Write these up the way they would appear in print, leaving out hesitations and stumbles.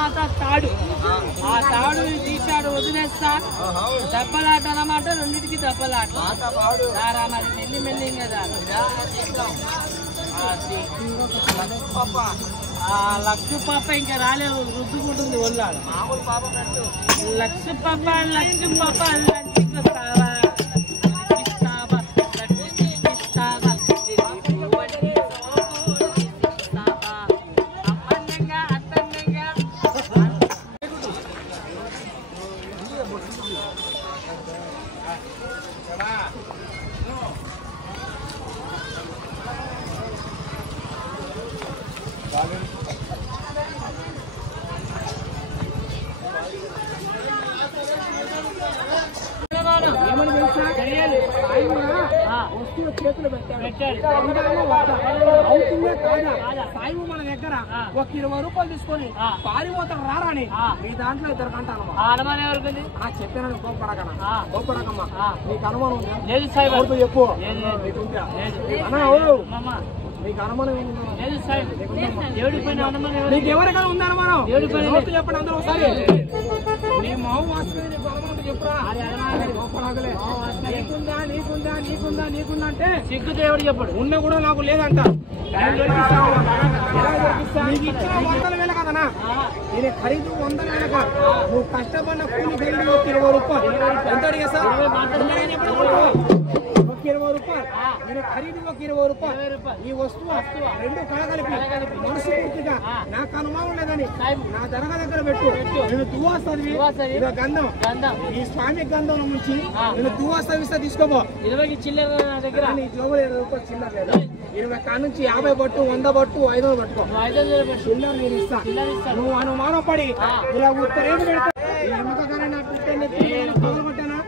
అన్నమాట తాడు. ఆ తాడు తీశాడు వదిలేస్తా. దెబ్బలాట అన్నమాట, రెండింటికి దెబ్బలాట. మరి మెల్లి మెల్లి కదా లక్ష పాప ఇంకా రాలేదు, రుద్దుకుంటుంది ఒళ్ళాడు. లక్ష పాప ఏమని తెలుసా, వస్తువులు చేతులు పెట్టాడు. అవుతుందే కాదా? సాయిబు మన దగ్గర ఒక 20 రూపాయలు తీసుకొని పారిపోతాడు రారాని మీ దాంట్లో ఇద్దరు కంటాను. చెప్పానని గోపడకమ్మా, నీకు అనుమానం లేదు సాయిబు చెప్పు. నీకు అనుమానం నీకు ఎవరికైనా ఉంది అనుమానం చెప్పండి అందరూ ఒకసారి. నీ మావు వాసుకుని నీకు అనుమానం చెప్పురా. నీకుందా నీకుందా నీకుందా నీకుందా అంటే సిగ్గు దేవుడు చెప్పడు. ఉన్నా కూడా నాకు లేదంట. నీకు ఇచ్చిన 100,000 కదనా, నేను ఖరీదు 100,000 కాదు. నువ్వు కష్టపడిన కూలి ఖరీదు 20 రూపాయలు. ఎంత అడిగా సార్? 20 రూపాయలు. నేను ఖరీదు 20 రూపాయలు. ఈ వస్తువు రెండు కలగలిపి మనసు పూర్తిగా నాకు అనుమానం లేదని నా దర్గా దగ్గర పెట్టు. నేను దువా చదివి గంధం, ఈ స్వామి గంధం నుంచి నేను దువా చదివిస్తా. తీసుకోబో. 20 చిల్లర నా దగ్గర. నీ జోబులు 20 రూపాయలు చిల్లర లేదు. 20 కాడ నుంచి 50 పట్టు, 100 పట్టు, 500 పట్టుకో. చిల్లర నేను ఇస్తా. నువ్వు అనుమానం పడి ఇలా ఉత్తరేది పెడతా. ఎమ్మకగానే నా పుట్టే పగలు కొట్టానా,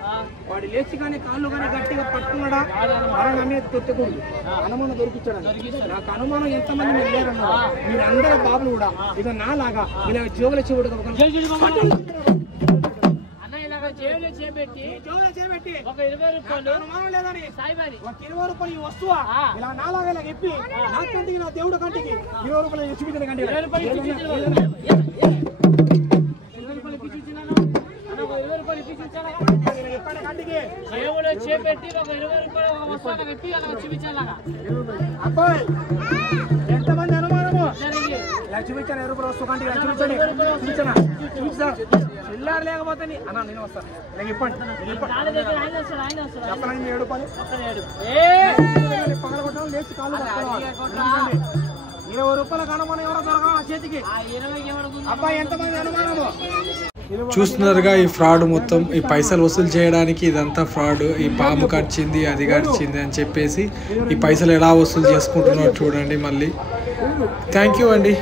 వాడు లేచి కానీ కాళ్ళు కానీ గట్టిగా పట్టుకున్నాడా మనం అనేది తొత్తుకుంది. అనుమానం దొరికించాడు. నాకు అనుమానం ఎంతమంది మీరు లేరన్నా, మీరందరూ బాబులు కూడా ఇక నాలాగా ఇలా జోగుల చెవుడు చేపెట్టి ఒక 20 రూపాయలు అనుమానం లేదని ఒక 20 రూపాయలు ఈ వస్తువా ఇలా నాలాగా ఇలా చెప్పి నా కంటికి నా దేవుడు కంటికి 20 రూపాయలు చూపించిన కంటే 20 రూపాయలు చేపెట్టి ఒక 20 రూపాయలు చూపించాలగా. అబ్బాయి ఎంతమంది అనుమానము ఇలా చూపించాను. 20 రూపాయలు వస్తూ కంటికి చూపించాను. చూపించా చిల్లర లేకపోతే అన్నా నేను వస్తాను. నేను ఇప్పండి చెప్పండి. 7 రూపాయలు పగల కొట్టాలి, లేచి కాళ్ళు 20 రూపాయలకు అనుమానం ఎవరో దొరకడం ఆ చేతికి. అబ్బాయి ఎంతమంది అనుమానము? చూస్తున్నారుగా ఈ ఫ్రాడ్ మొత్తం. ఈ పైసలు వసూలు చేయడానికి ఇదంతా ఫ్రాడ్. ఈ పాము కడిచింది, అది కడిచింది అని చెప్పేసి ఈ పైసలు ఎలా వసూలు చేసుకుంటున్నారో చూడండి. మళ్ళీ థ్యాంక్ యూ అండి.